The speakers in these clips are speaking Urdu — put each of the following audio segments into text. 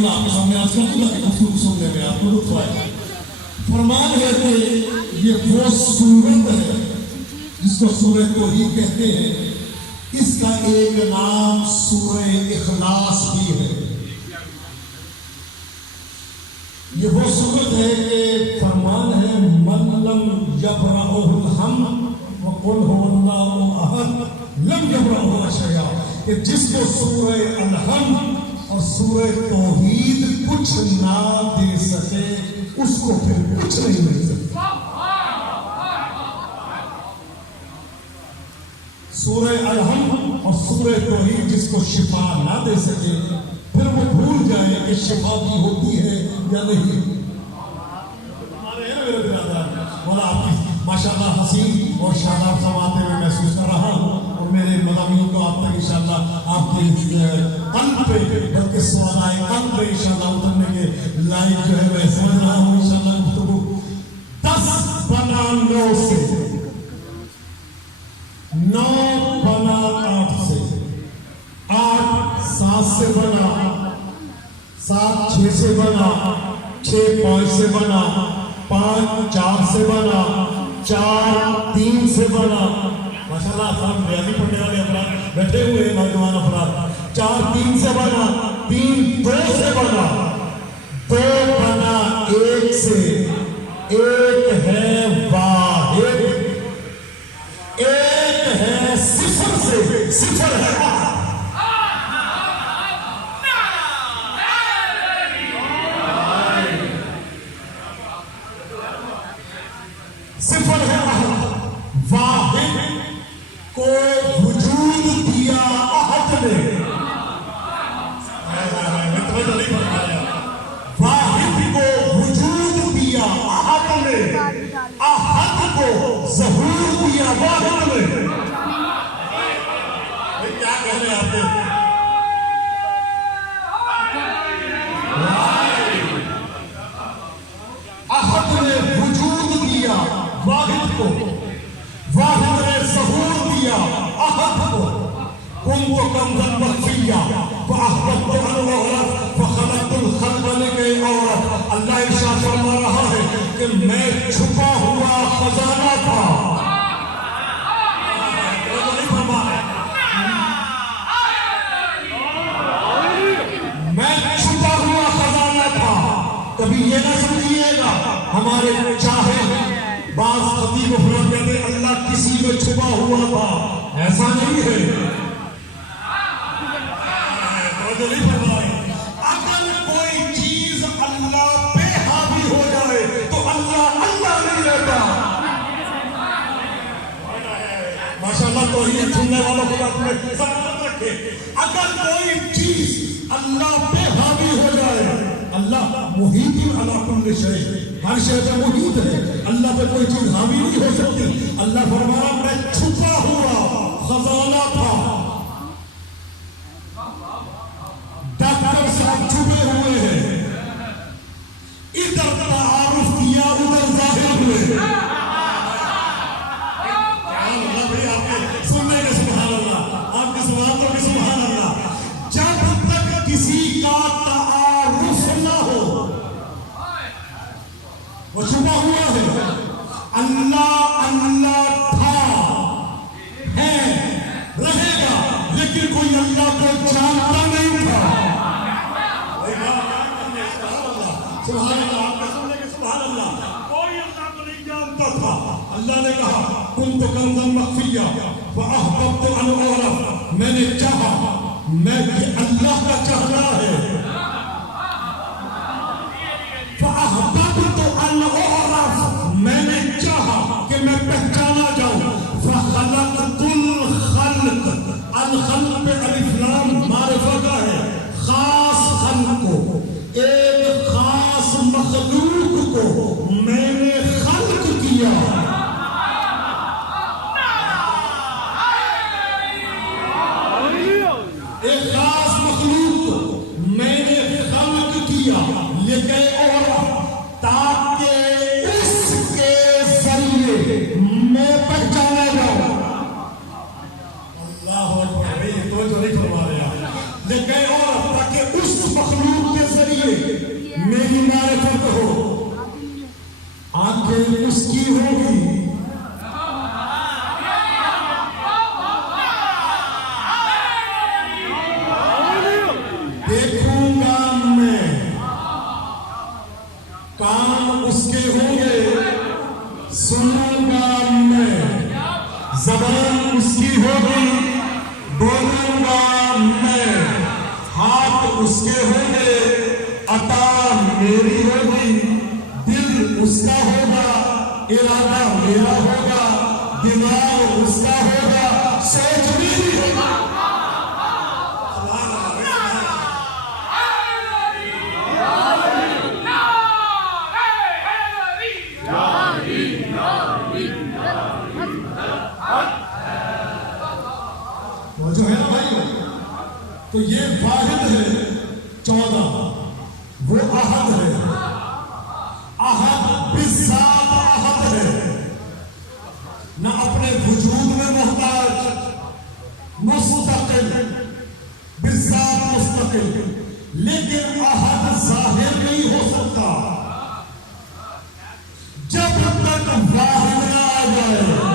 اللہ آپ کے سامنے آج کل اللہ کی گفتگو سننے میں آپ کو لطف آئے. فرمان ہے کہ یہ وہ سورت ہے جس کو سورہ توحید کہتے ہیں. اس کا ایک نام سورہ اخلاص بھی ہے. یہ وہ سورت ہے کہ فرمان ہے من لم یبرأہ الہم وقل هو اللہ احد لم یبرأہ شیئا، کہ جس کو سورہ الہم اور سورہ توحید کچھ نہ دے سکے اس کو پھر کچھ نہیں مل سکتا. سورہ الہم اور سورہ توحید جس کو شفا نہ دے سکے پھر وہ بھول جائے کہ شفا بھی ہوتی ہے یا نہیں. ہمارے ہیں نا میرے برادر، مولا آپ کی ماشاءاللہ حسین اور شاداب سماعتیں میں محسوس کر رہا ہوں، اور میرے مضامین کو آپ تک انشاءاللہ آپ کے قلب پہ بلکہ سوالائے قلب پہ انشاءاللہ اترنے کے لائق جو ہے میں سمجھ رہا ہوں. انشاءاللہ گفتگو 10 بنا 9 سے، 9 بنا 8 سے، 8 7 سے بنا، 7 6 سے بنا، 6 5 سے بنا، 5 4 سے بنا، 4 3 سے بنا. ماشاءاللہ سب ریاضی پڑھنے والے افراد بیٹھے ہوئے ہیں، نوجوان افراد. 4 3 سے بنا، 3 2 سے بنا، 2 بنا 1 سے، 1 ہے واحد، 1 ہے 0 سے، 0 ہے واحد. صفر ہے واحد کو وجود دیا احد نے. واحد کو وجود دیا احد نے، احد کو ظہور دیا واحد نے. کیا کہہ رہے آپ نے؟ احد نے وجود دیا واحد کو، واحد نے ظہور دیا احد کو. کنت کنزا مخفیا فاحببت ان اعرف فخلقت الخلق لکي اعرف. اللہ ارشاد فرما رہا ہے کہ میں چھپا ہوا خزانہ تھا. میں چھپا ہوا خزانہ تھا. کبھی یہ نہ سمجھیے گا ہمارے چاہے بعض خطیب افراد کہتے ہیں اللہ کسی میں چھپا ہوا تھا، ایسا نہیں ہے. اگر کوئی چیز اللہ پہ حاوی ہو جائے تو اللہ اللہ نہیں رہتا. ماشاءاللہ توحید سننے والوں کو اپنے سلامت رکھے. اگر کوئی چیز اللہ پہ حاوی ہو جائے، اللہ محیط علی کل شیء، ہر شے پہ محیط ہے، اللہ پہ کوئی چیز حاوی نہیں ہو سکتی. اللہ فرمایا میں چھپا ہوا خزانہ تھا. ڈاکٹر صاحب چھپے ہوئے ہیں، ادھر تعارف کیا ادھر ظاہر ہوئے. سننے کے سبحان اللہ، آپ کے سبحان تو بھی سبحان اللہ. جب تک کسی کا تعارف نہ ہو وہ چھپا ہوا ہے. اللہ اللہ تھا، ہے، رہے گا، لیکن کوئی اللہ کو جانتا نہیں تھا. سبحان اللہ، آپ کا سننے کے سبحان اللہ. کوئی اللہ کو نہیں جانتا تھا. اللہ نے کہا کنت کنزا مخفیا فاحببت ان اعرف، میں نے چاہا، میں یہ اللہ کا چاہنا ہے. فاحببت ان اعرف، میں نے چاہا کہ میں پہچانا جاؤں. فخلقت الخلق، الخلق پہ الف لام معرفہ کا ہے. خاص خلق کو، ایک خاص مخلوق کو میں نے خلق کیا. ایک خاص مخلوق کو میں نے خلق کیا، لیکن اور تاکہ اس کے ذریعے میں پہچانا جاؤں. اللہ اکبر، یہ تو نہیں فرما رہا. لیکن اور تاکہ اس مخلوق کے ذریعے عطا میری ہوگی، دل اس کا ہوگا، ارادہ میرا ہوگا، دماغ اس کا ہوگا، سوچ میری ہوگی۔ وہ جو ہے نا بھائی، تو یہ واحد ہے 14، وہ احد ہے، احد بالذات احد ہے، نہ اپنے وجود میں محتاج، مستقل، بالذات مستقل، لیکن احد ظاہر نہیں ہو سکتا جب تک واحد نہ آ جائے۔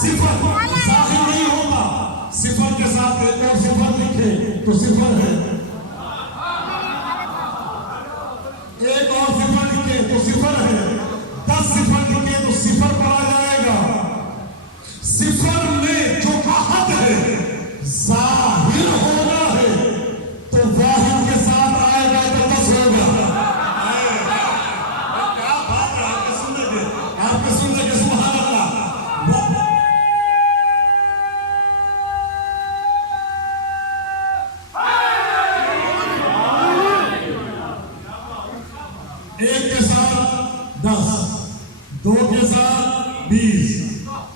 صفت ظاہر نہیں ہوتا، صفت کے ساتھ ایک اور صفت لکھے تو صفت ہے، ایک اور صفت لکھے تو صفت ہے، 10 صفت لکھے تو صفت پڑا جائے گا۔ صفت میں جو احد ہے ظاہر ہونا ہے تو واحد کے ساتھ آئے گا تو 10 ہوگا۔ کیا بات ہے، آپ کے سننے کے سبحان اللہ۔ ایک کے ساتھ 10، 2 کے ساتھ 20،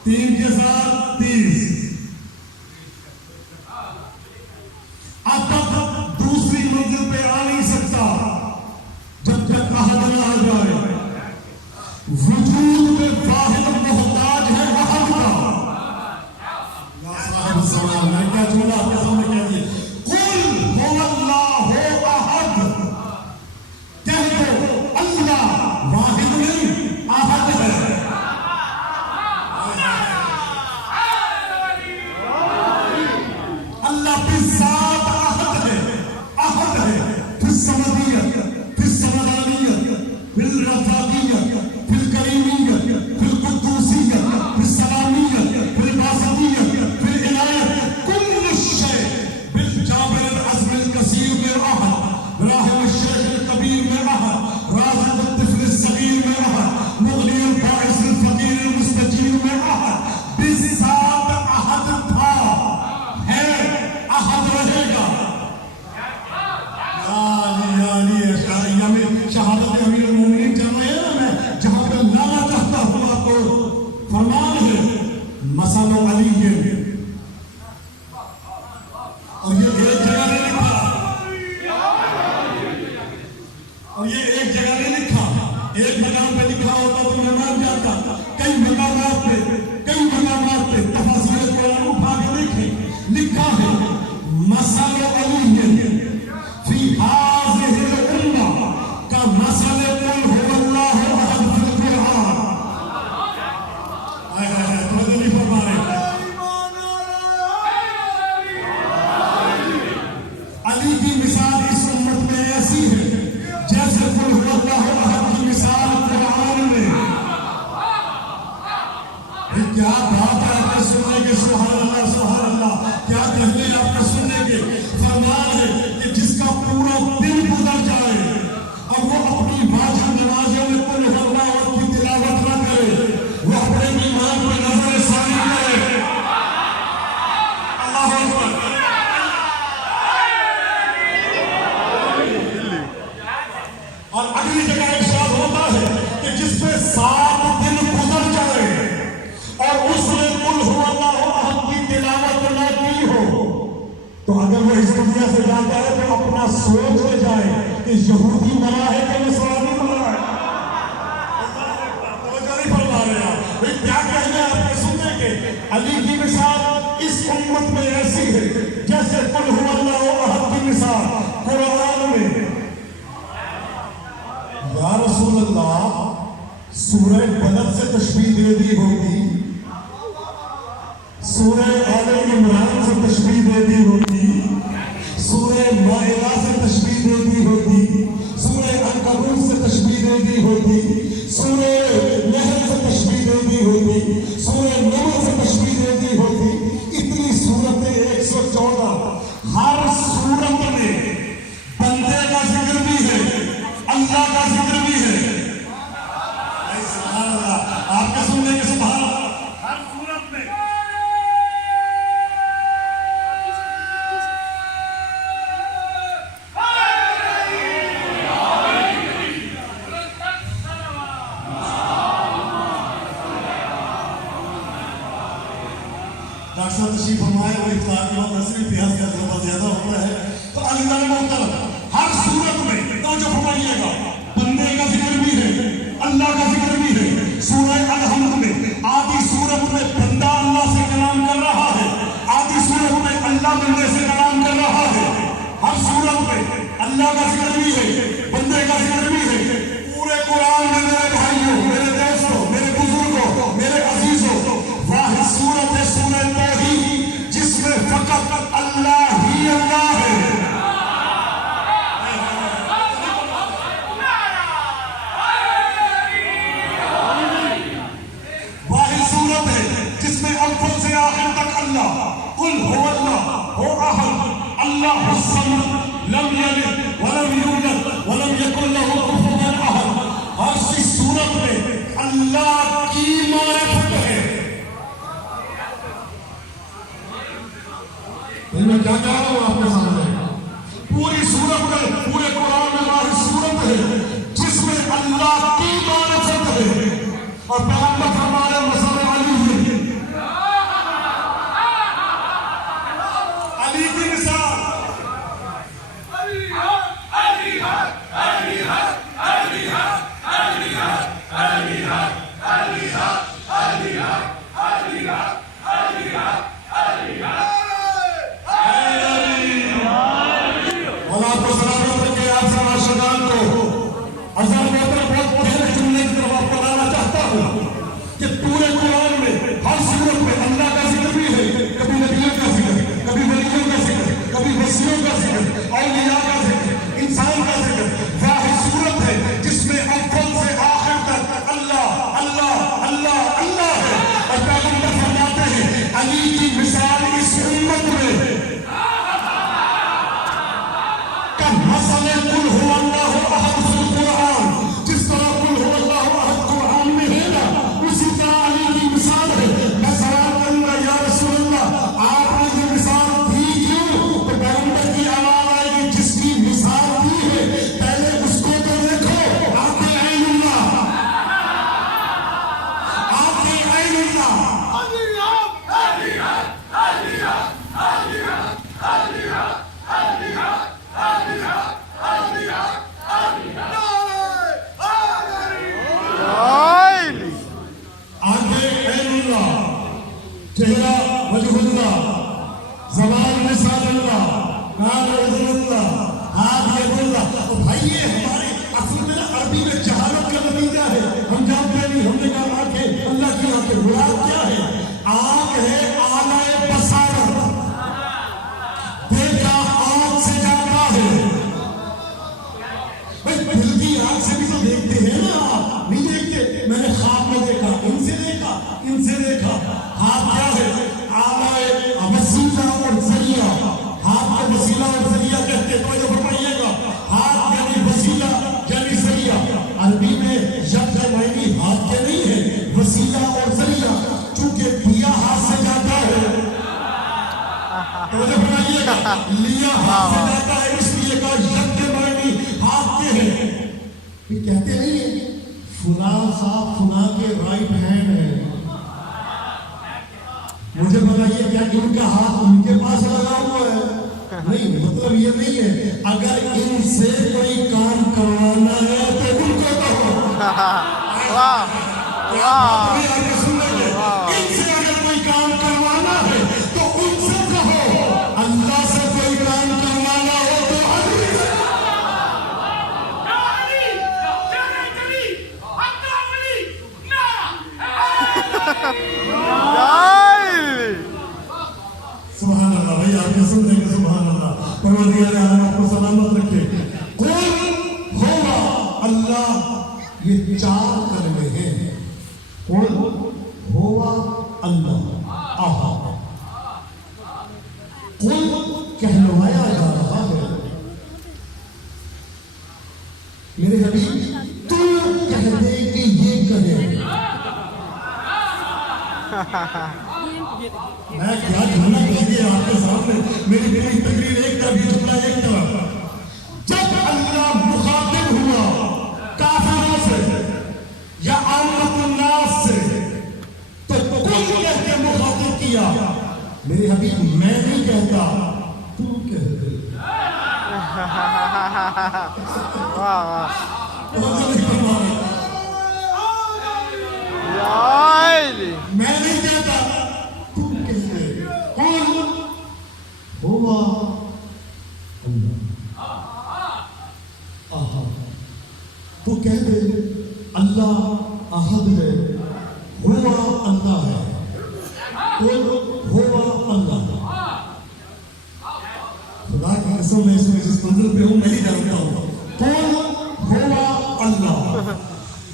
3 کے ساتھ 30۔ اب تک دوسری منزل پہ آ نہیں سکتا جب تک احد نہ آ جائے۔ وجود میں واحد محتاج ہے احد کا۔ صاحب سوال میں کیا چھوڑا آپ کے سامنے کہہ دیا، قل هو اللہ احد، کہہ دو اللہ واحد نہیں احد ہے۔ اللہ بالذات احد ہے، احد ہے، فی الصمدیت، فی الصمدانیت، فی الرفاقیت، فی الکریمیت، فی القدوسیت، فی السلامیت، فی الباسطیت، فی العنایت، کل شیء بالجابر العظم الکثیر میں احد، راحم الشیخ الکبیر میں احد، رازق الطفل الصغیر میں احد، مغنی الباعث الفقیر المستجیر میں احد، بالذات احد تھا، ہے، احد رہے گا۔ شاعریہ میں شہادت امیر المومنین چل رہے ہیں نا، میں جہاں پہ لانا چاہتا ہوں آپ کو فرمان ہے مثل علی، اور یہ ایک جگہ نہیں لکھا، اور یہ ایک جگہ نہیں لکھا، ایک مقام پہ لکھا ہوتا تو میں مان جاتا، کئی مقامات پہ تفاصیل قرآن اٹھا کے دیکھیں، لکھا ہے مثل علی فی ہذہ الامہ کمثل قل هو اللہ احد فی القرآن۔ توجہ نہیں فرما رہے، علی کی مثال اس امت میں ایسی ہے جیسے قل هو اللہ احد کی مثال قرآن میں۔ کیا بات ہے آپ کے سننے کے، سبحان اللہ سبحان اللہ، کیا کہنے آپ کے سننے کے۔ فرمان ہے کہ جس کا پورا دن گزر جائے اور وہ اپنی واجب نمازوں میں قل هو اللہ کی تلاوت نہ کرے، وہ اپنے ایمان پہ نظر ثانی کرے۔ اللہ اکبر۔ اور اگلی جگہ ارشاد ہوتا ہے کہ جس پہ 7 دن گزر جائے اور اس نے قل هو اللہ احد کی تلاوت نہ کی ہو، تو اگر وہ اس دنیا سے جاتا ہے تو اپنا سوچ لے جائے کہ یہودی مرا ہے کہ نصرانی مرا ہے۔ توجہ نہیں فرما رہے آپ، کیا کہنا ہے آپ کے سننے کے۔ علی کی مثال اس امت میں ایسی ہے جیسے قل هو اللہ احد کی مثال قرآن میں۔ یا رسول اللہ، سورہ بدر سے تشبیہ دے دی ہوتی، سورہ آل عمران سے تشبیہ دے دی ہوتی، سورہ مائدہ سے تشبیہ دے دی ہوتی، سورہ عنکبوت سے تشبیہ دے دی ہوتی، سورہ نحل سے تشبیہ دے دی ہوتی، سورہ نمل سے تشبیہ دے دی ہوتی، صاحب تشریف فرمائے اور افطار کے وقت ایسے بھی پیاز کا ذرا زیادہ ہوتا ہے. تو اللہ محترم ہر صورت میں توجہ فرمائیے گا, بندے کا ذکر بھی ہے, اللہ کا ذکر بھی ہے. سورہ الحمد میں آدھی صورت میں بندہ اللہ سے کلام کر رہا ہے, آدھی صورت میں اللہ بندے سے کلام کر رہا ہے. ہر صورت میں اللہ کا ذکر بھی ہے, بندے کا ذکر بھی ہے. پورے قرآن میں میرے بھائیوں, میرے دوستوں, میرے بزرگوں, میرے عزیزوں, واحد صورت ہے سورہ توحید جس میں فقط اللہ ہی اللہ ہے. واحد صورت ہے جس میں اول سے آخر تک اللہ, قل هو اللہ, هو احد, اللہ الصمد, لم یلد ولم یولد ولم یکن له کفوا احد. ہر سی صورت میں اللہ کی معرفت ہے. میں کیا کہہ رہا ہوں آپ کے سامنے, پوری صورت میں, پورے قرآن میں واحد صورت ہے جس میں اللہ کی معرفت ہے. اور پیغمبر ہمارے مثل علی ہے, علی کی مثال, اور آپ کو سلامت رکھے. آپ سے عاشقان کو اذان محترم بہت پہلے جملے کی طرف آپ کو لانا چاہتا ہوں کہ پورے قرآن میں ہر صورت میں اللہ کا ذکر بھی ہے, کبھی نبیوں کا ذکر, کبھی ولیوں کا ذکر, کبھی وصیوں کا ذکر, اولیاء کا ذکر, انسان کا ذکر. واحد صورت ہے جس میں اول سے آخر تک اللہ اللہ اللہ اللہ ہے. اور پیغمبر فرماتے ہیں علی کی مثال اس امت میں مثل قل هو اللہ احد فی القرآن, جس طرح قل هو اللہ احد قرآن میں ہے نا, اسی طرح علی کی مثال ہے. میں سوال کروں گا یا رسول اللہ آپ نے یہ مثال دی کیوں؟ تو پیغمبر کی آواز آئے گی جس کی مثال دی ہے پہلے اس کو تو دیکھو. آپ کے عین اللہ, آپ کے عین اللہ. چہرہ وجہ اللہ, زبان مثال اللہ, کان عذر اللہ, ہاتھ ید اللہ. اور بھائی یہ ہمارے اصل میں نا عربی میں جہالت کا نتیجہ ہے. ہم جانتے نہیں, ہم نے کہا آنکھیں اللہ کی آنکھیں. مراد کیا ہے؟ آنکھ ہے اعلی بصارت, دیکھا آنکھ سے جاتا ہے. بھائی دل کی آنکھ سے بھی تو دیکھتے ہیں نا, آپ نہیں دیکھتے. میں نے خواب میں دیکھا, ان سے دیکھا, ان سے دیکھا. ہاتھ کیا ہے؟ آلہ وسیلہ اور ذریعہ. ہاتھ کا وسیلہ اور ذریعہ کہتے ہیں, توجہ فرمائیے گا. ہاتھ یعنی وسیلہ یعنی ذریعہ. عربی میں یک معنی ہاتھ کے نہیں ہے, وسیلہ اور ذریعہ. چونکہ دیا ہاتھ سے جاتا ہے, توجہ فرمائیے گا, لیا ہاتھ سے جاتا ہے, اس لیے کہا یک معنی ہاتھ کے ہیں. یہ کہتے نہیں ہیں فلاں صاحب فلاں کے رائٹ ہینڈ ہے. مجھے بتائیے کیا ان کا ہاتھ ان کے پاس لگا ہوا ہے؟ نہیں, مطلب یہ نہیں ہے. اگر ان سے کوئی کام کروانا ہے تو ان کو کہو. ان سے اگر کوئی کام کروانا ہے تو ان سے کہو. اللہ سے کوئی کام کروانا ہو تو سبحان اللہ. بھائی آپ نے سن دیں گے سبحان اللہ. پروردگار عالم آپ کو سلامت رکھے. قل ہوا اللہ, یہ 4 کلمے ہیں. قل ہوا اللہ احد. قل کہلوایا جا رہا ہے میرے حبیب, تو کہہ دے کہ یہ کہے. میں کیا جھونا کہیے آپ کے سامنے, میری پوری تقریر ایک طرف, یہ جملہ ایک طرف. جب اللہ مخاطب ہوا کافروں سے یا عامت الناس سے تو کل کہہ کے مخاطب کیا. میرے حبیب میں نہیں کہتا تو کہتے. واہ واہ توجہ نہیں فرمائی. میں نہیں کہتا تو کہتے. کون ہوا اللہ. احد. تو کہہ دے اللہ احد ہے, ہوا اللہ ہے. کون ہوا اللہ. خدا کی قسم میں اس میں جس منزل پہ ہوں نہیں جانتا ہوں. کون ہوا اللہ.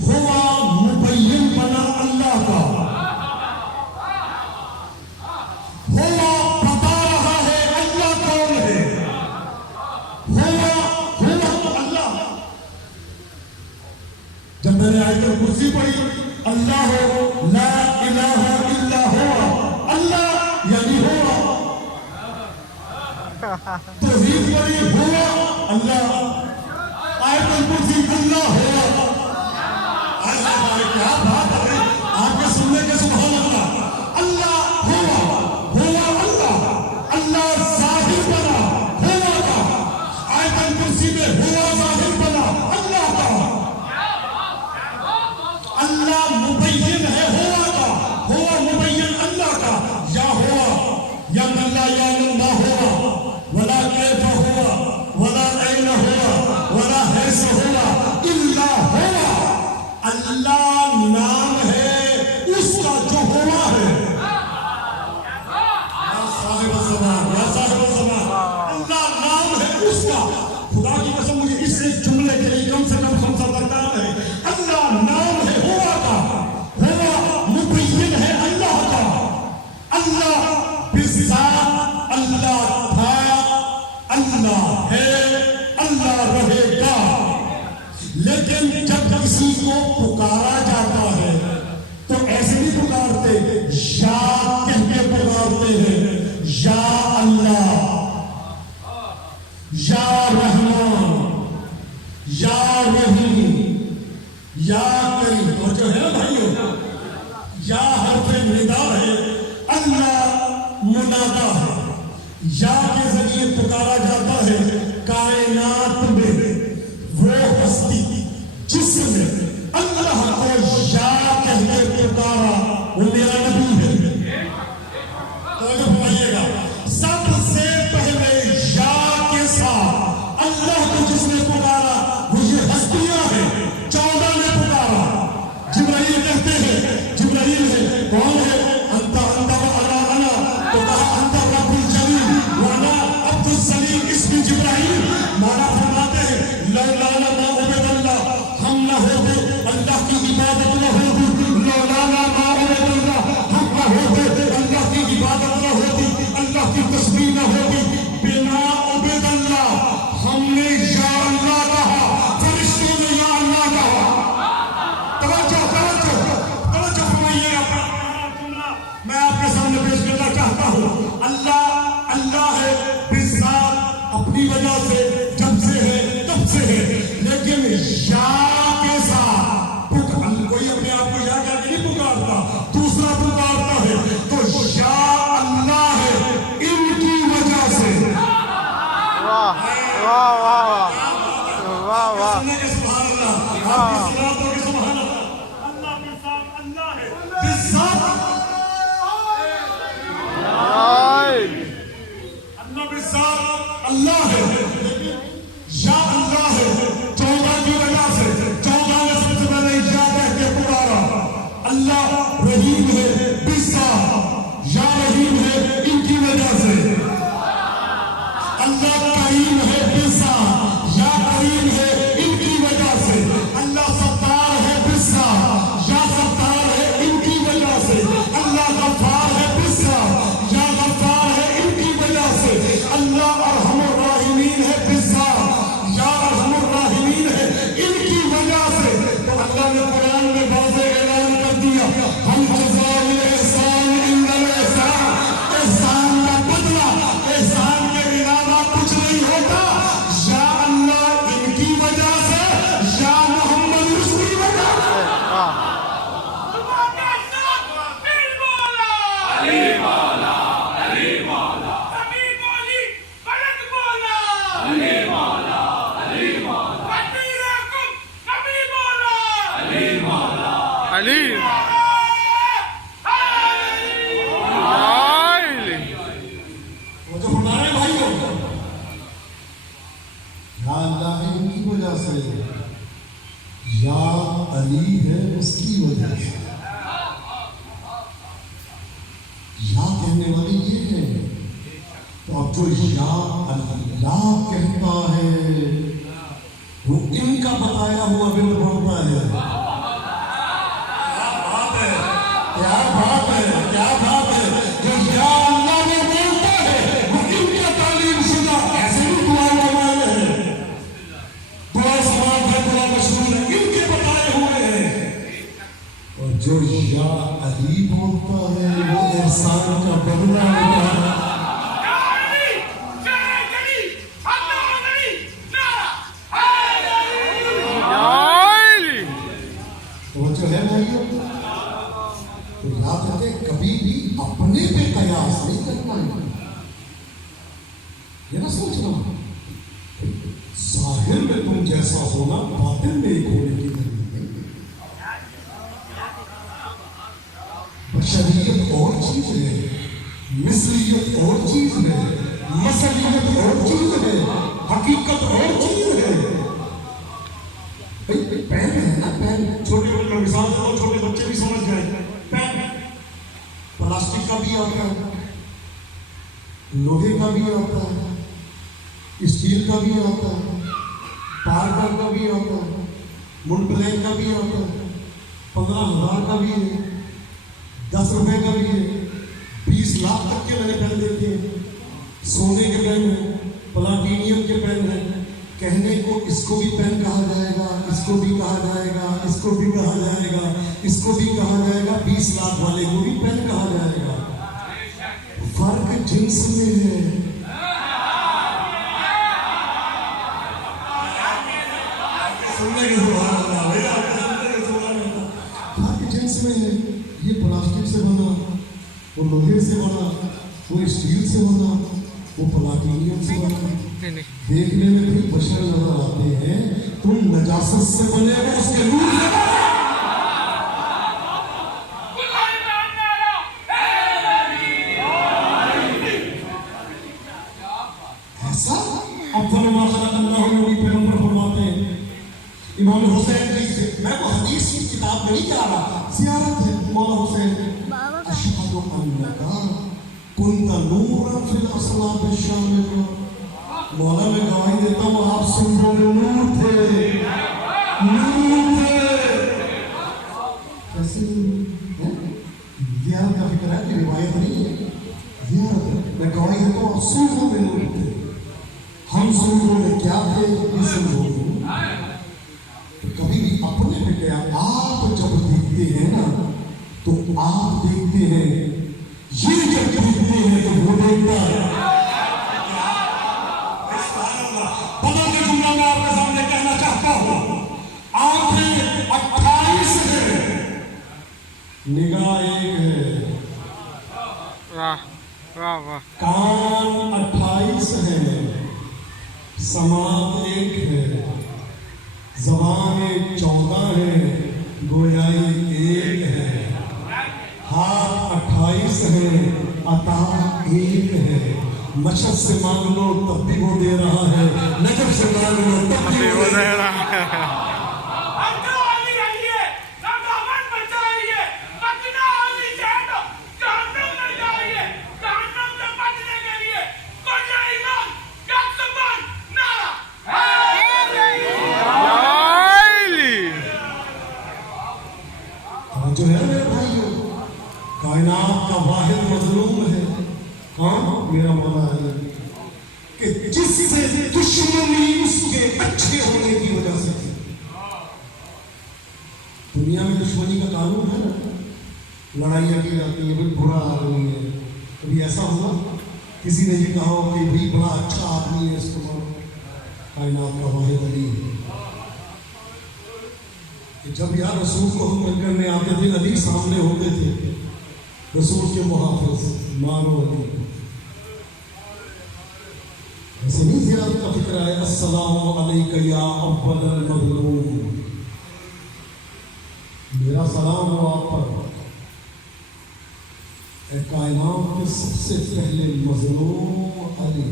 ہوا مبین بنا اللہ کا. ہوا بتا رہا ہے اللہ کون ہے. ہوا اللہ. جب میں نے آیت الکرسی پڑھی اللہ ہو لا الہ الا ہوا, اللہ یعنی ہوا. توحید پڑھی ہوا اللہ. آیت الکرسی اللہ ہوا. کیا بات ہے آپ کے سننے کے سبحان اللہ. اللہ ہوا اللہ. اللہ ظاہر بنا ہوا کا. آیت الکرسی میں ہوا ظاہر بنا اللہ کا. اللہ مبین ہے ہوا کا. ہوا مبین اللہ کا. یا ہوا یا من لا یعلم ما ہوا ولا کیف ہوا ولا این ہوا ولا حیث ہوا الا ہوا. اللہ نام ہے اس کا جو ہوا ہے. یا صاحب الزمان یا صاحب الزمان. اللہ نام ہے اس کا. خدا کی قسم مجھے اس ایک جملے کے لیے کم سے کم 5 درکار ہے. اللہ نام ہے ہوا کا. ہوا مبین ہے اللہ کا. اللہ بالذات اللہ تھا, اللہ ہے, اللہ رہے گا. لیکن جب کسی کو پکارا جاتا ہے تو ایسے نہیں پکارتے, یا کہہ کے پکارتے ہیں. یا اللہ, یا رحمان, یا رحیم, یا کریم. اور جو ہے نا بھائیو, یا حرف ندا ہے, اللہ منادا ہے. یا کے ذریعے پکارا جاتا ہے کائنات میں وہ ہستی جس نے اللہ کو یا کہہ کے پکارا, وہ میرا نبی ہے. توجہ فرمائیے گا. سب سے پہلے یا کے ساتھ اللہ کو جس نے پکارا وہ یہ ہستیاں ہیں. 14 نے پکارا. جبرائیل کہتے ہیں, جبرائیل ہے کون ہے, انت وانا انا. تو کہا انت رب الجلیل وانا عبد السلیم. اسم جبرائیل مانا فرماتے ہیں لولانا ما عبد اللہ, ہم نہ ہوتے اللہ کی عبادت نہ ہوتی. لولانا ما عبد اللہ, ہم نہ ہوتے اللہ کی عبادت نہ ہوتی, اللہ کی تسبیح نہ ہوتی. بنا عبد اللہ ہم نے یا اللہ کہا, فرشتوں نے یا اللہ کہا. توجہ فرمائیے گا. میں آپ کے سامنے پیش کرنا چاہتا ہوں. اللہ اللہ ہے بالذات اپنی وجہ سے, جب سے ہے تب سے ہے. لیکن یا کے ساتھ کوئی اپنے آپ کو یا کر کے نہیں پکارتا, دوسرا پکارتا ہے. تو یا اللہ ہے ان کی وجہ سے. واہ واہ واہ واہ واہ. سننے کے سبحان اللہ, آپ کی صلاتوں کے سبحان اللہ. اللہ بالذات اللہ ہے, بالذات اللہ بالذات اللہ ہے. یا اللہ ہے 14 کی وجہ سے. 14 نے سب سے پہلے یا کہہ کے پکارا. اللہ رحیم ہے بالذات, یا رحیم ہے ان کی وجہ سے. اللہ کریم ہے بالذات, یا کریم ہے ان کی وجہ سے. اللہ ستار ہے بالذات, یا ستار ہے ان کی وجہ سے. اللہ غفار ہے بالذات, یا غفار ہے ان کی وجہ سے. اللہ ارحم الراحمین ہے بالذات, یا ارحم الراحمین ہے ان کی وجہ سے. تو اللہ نے قرآن میں واضح اعلان کر دیا, ہم جزاء الاحسان الا الاحسان. احسان کا بدلہ, احسان کے علاوہ کچھ نہیں ہوتا. یا اللہ ان کی وجہ اور جو یا اللہ کہتا ہے وہ ان کا بتایا ہوا بل بنتا ہے. کیا بات ہے, کیا بات ہے. جو یا اللہ میں بولتا ہے وہ ان کا تعلیم شدہ ایسے بھی دعا مانگے ہیں, دعا سوال ہے, دعا مشہور ہے, ان کے بتائے ہوئے ہیں. اور جو یا علی بولتا ہے وہ احسان کا بدلہ ہوتا ہے. تو یاد رکھے کبھی بھی اپنے پہ قیاس نہیں کرنا ہے. یہ نہ سوچنا ظاہر میں تم جیسا ہونا باطن میں ایک ہونے کی ضرورت نہیں. بشریت اور چیز ہے, مثلیت اور چیز ہے, مسلیت اور چیز ہے, حقیقت اور چیز ہے. پین ہے نا, پین چھوٹے بچے میں مثال دو, چھوٹے بچے بھی سمجھ گئے. پین پلاسٹک کا بھی آتا ہے, لوہے کا بھی آتا ہے, اسٹیل کا بھی آتا ہے, پارکر کا بھی آتا ہے, منٹ بلینک کا بھی آتا ہے, 15,000 کا بھی ہے, 10 روپے کا بھی ہے, 20 لاکھ تک کے میں نے پین دیکھے ہیں. سونے کے پین ہیں, پلاٹینیم کے پین ہیں. کہنے کو اس کو بھی پین کہا جائے گا, اس کو بھی کہا جائے گا, اس کو بھی کہا جائے گا, اس کو بھی کہا جائے گا, 20 لاکھ والے کو بھی پین کہا جائے گا. فرق جنس میں ہے. فرق جنس میں ہے. یہ پلاسٹک سے بنا, وہ لوہے سے بنا, وہ اسٹیل سے بنا, وہ پلاٹینیم سے بنا. دیکھنے میں بھی بشر نظر آتے ہیں, تم نجاست سے بنے ہو, اس کے نور سے. ایسا افضل ما خلق اللہ نبی پیغمبر فرماتے ہیں امام حسین جی سے. میں وہ حدیث کی کتاب میں نہیں جا رہا, زیارت ہے. مولا حسین اشہد انک کنت نورا فی الاصلاب الشامل. مولا میں گواہی دیتا ہوں آپ سنوں میں نور تھے, نور تھے. کیسے زیارت کا فکر ہے کہ روایت نہیں ہے, زیارت ہے. میں گواہی دیتا ہوں آپ سنوں میں نور تھے. ہم سنوں میں کیا تھے یہ سنوں میں. تو کبھی بھی اپنے پہ کیا, آپ جب دیکھتے ہیں نا تو آپ دیکھتے ہیں, یہ جب دیکھتے ہیں تو وہ دیکھتا ہے. بدل کے جملہ میں آپ کے سامنے کہنا چاہتا ہوں, آنکھیں 28 ہے, نگاہ 1 ہے. واہ واہ واہ. کان 28 ہے, سماعت 1 ہے, زبان 14 ہے, گویائی 1 ہے, ہاتھ 28 ہے, عطا 1 ہے. مشہد سے مانگ لو تب بھی وہ دے رہا ہے, نجف سے مانگ لو تب بھی وہ دے رہا ہے. جو ہے میرے بھائیو, کائنات کا واحد مظلوم ہے ہاں میرا مولا ہے, کہ جس سے دشمنی اس کے اچھے ہونے کی وجہ سے تھی. دنیا میں دشمنی کا قانون ہے نا, لڑائیاں کی جاتی ہیں, بھائی برا آدمی ہے. کبھی ایسا ہوا کسی نے یہ کہا ہو کہ بھائی بڑا اچھا آدمی ہے, اس کو مارو. کائنات کا واحد علی ہے. جب یار رسول کو ہم مل کرنے آتے تھے, علی سامنے ہوتے تھے, رسول کے محافظ, مانو علی. ایسے نہیں زیارت کا فکر ہے, السلام علیک یا اول المظلوم, میرا سلام ہو آپ پر اے کائنات کے سب سے پہلے مظلوم علی.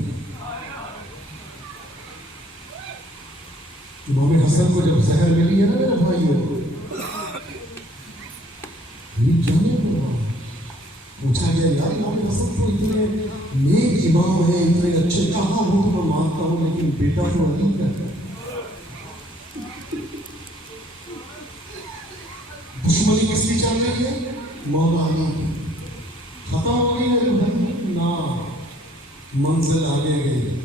امام حسن کو جب زہر ملی ہے نا میرے بھائیو, یہ جانے پوچھا گیا یار امام حسن تو اتنے نیک امام ہیں, اتنے اچھے, کہاں وہ تو میں مانتا ہوں لیکن بیٹا تو علی کا ہے. دشمنی کس کی چل رہی ہے؟ مولا علی کی. ختم ہو گئی میرے بھائی نا, منزل آگے گئی.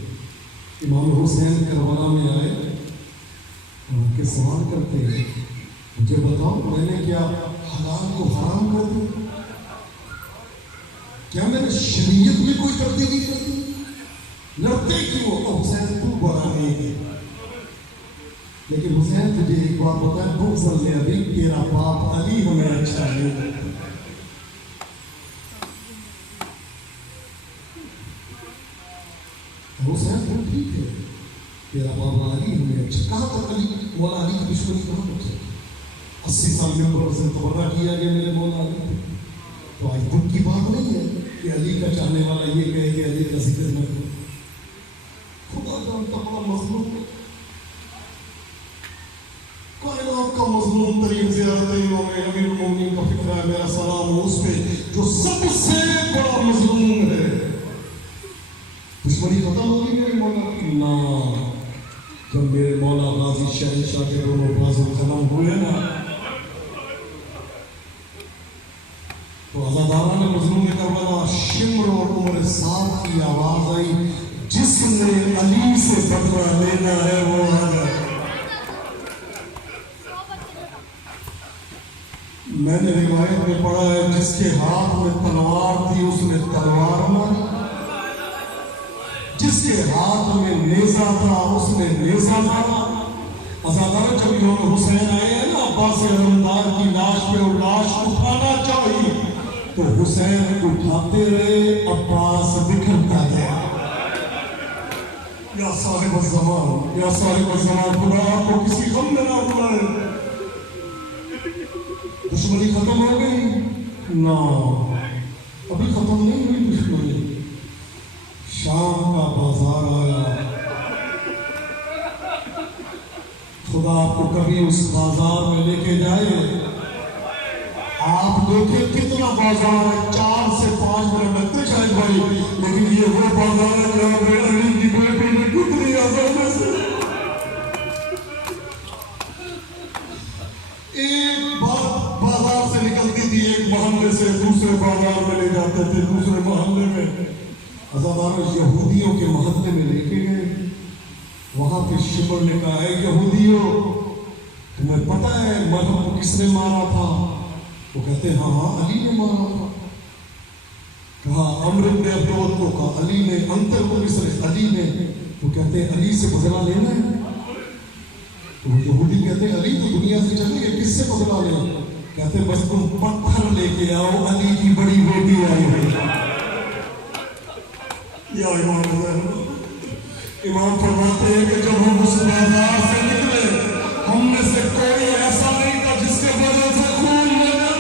امام حسین کربلا میں آئے اور کے سوال کرتے ہیں مجھے بتاؤ میں نے کیا حلال کو حرام کر دیا؟ کیا میں نے شریعت میں کوئی تبدیلی کر دی؟ لڑتے کیوں؟ حسین تو بڑا نہیں ہے. لیکن حسین تجھے ایک بات بتا ہے, بغض لعلی تیرا باپ علی ہمیں اچھا نہیں. حسین تو ٹھیک ہے, تیرا بابا علی ہمیں اچھا. کہاں تک علی مولا علی کی دشمنی کہاں تک ہے؟ 80 سال میں سے تبرہ کیا گیا میرے مولا علی. تو آج دکھ کی بات نہیں ہے کہ علی کا چاہنے والا یہ کہے کہ علی کا ذکر نہ کرو. خدا جانتا بڑا مظلوم ہے, کائنات کا مظلوم ترین زیارت امام امیر المومنین کا فکر ہے. میرا سلام اس پہ جو سب سے بڑا مظلوم ہے. دشمنی ختم ہوگی میرے مولا کی نا, جب میرے مولا غازی شہنشاہ کے دونوں بازو ختم ہوئے نا تو عزاداران مظلوم کربلا شمر اور عمر سعد کی آواز آئی, جس نے علی سے بدلہ لینا ہے وہ آ جائے. میں نے روایت میں پڑھا ہے جس کے ہاتھ میں تلوار تھی اس نے تلوار ماری, جس کے ہاتھ میں نیزہ تھا اس نے نیزہ مارا. عزادار جب امام حسین آئے ہیں نا عباس علمدار کی لاش پہ, اور لاش اٹھانا چاہیے تو حسین اٹھاتے رہے, عباس بکھرتا گیا. یا صاحب الزمان, یا صاحب الزمان, خدا آپ کو کسی غم میں نہ بلائے. دشمنی ختم ہو گئی نا, ابھی ختم نہیں ہوئی دشمنی. شام کا بازار آیا, خدا آپ کو کبھی اس بازار میں لے کے جائے. آپ دیکھیں کتنا بازار ہے, 4 سے 5 منٹ لگتے شاید بھائی, لیکن یہ وہ بازار ہے جہاں میرے علی کی بیٹی نے کتنی آزادی سے ایک بازار سے نکلتی تھی, ایک محلے سے دوسرے بازار میں لے جاتے تھے, دوسرے محلے میں. عزادار یہودیوں کے محلے میں لے کے گئے. وہاں پہ شمر نے کہا ہے یہودیوں تمہیں پتہ ہے مرحوم کو کس نے مارا تھا؟ وہ کہتے ہیں ہاں علی نے مارا تھا. کہا عمرو بن عبدود کو, کہا علی نے. انتر کو کس نے؟ علی نے. تو کہتے ہیں علی سے بدلہ لینا ہے. تو یہودی کہتے ہیں علی تو دنیا سے چلے گئے, کس سے بدلہ لینا؟ کہتے ہیں بس تم پتھر لے کے آؤ, علی کی بڑی بیٹی آئی ہے. یا امام فرماتے ہیں کہ جب ہم اس بازار سے نکلے ہم میں سے کوئی ایسا نہیں تھا جس کے وجہ سے خون لگا.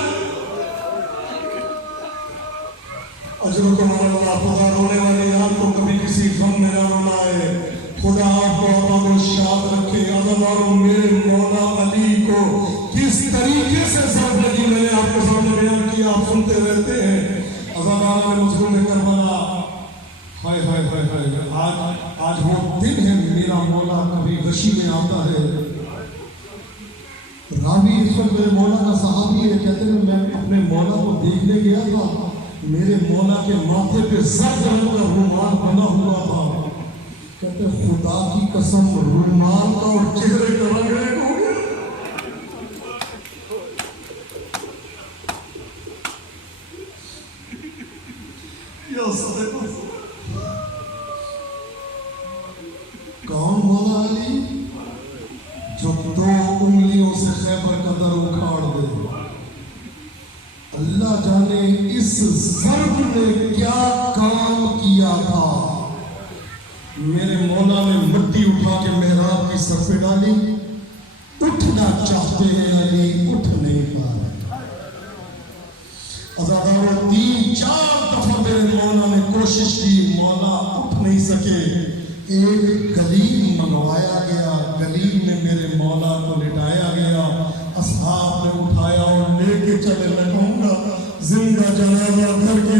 اجرکم اللہ, خدا رونے والے یار کو کبھی کسی غم میں نہ رلائے. خدا آپ کو آباد و شاد رکھے. عزاداروں میرے مولا علی کو کس طریقے سے ضرب لگی میں نے آپ کے سامنے بیان کیا, آپ سنتے رہتے ہیں. عزاداران مظلوم کربلا, ہائے ہائے ہائے ہائے, آج وہ دن ہے میرا مولا کبھی غشی میں آتا ہے. راوی اس وقت میرے مولا کا صحابی ہے, کہتے ہیں میں اپنے مولا کو دیکھنے گیا تھا, میرے مولا کے ماتھے پہ زرد رنگ کا رومال بنا ہوا تھا. کہتے ہیں خدا کی قسم رومال کا اور چہرے کا رنگ ایک ہو گیا. یا صدق کون مولا علی جو 2 انگلیوں سے خیبر کا در اکھاڑ دے. اللہ جانے اس ضرب نے کیا کام کیا تھا. میرے مولا نے مٹی اٹھا کے محراب کی سر پہ ڈالی. اٹھنا چاہتے ہیں علی, اٹھ نہیں پا رہے. عزاداروں 3-4 دفعہ میرے مولا نے کوشش کی, مولا اٹھ نہیں سکے. ایک گلیم منگوایا گیا, گلیم میں میرے مولا کو لٹایا گیا. اصحاب نے اٹھایا اور لے کے چلے. میں کہوں گا زندہ جنازہ گھر کی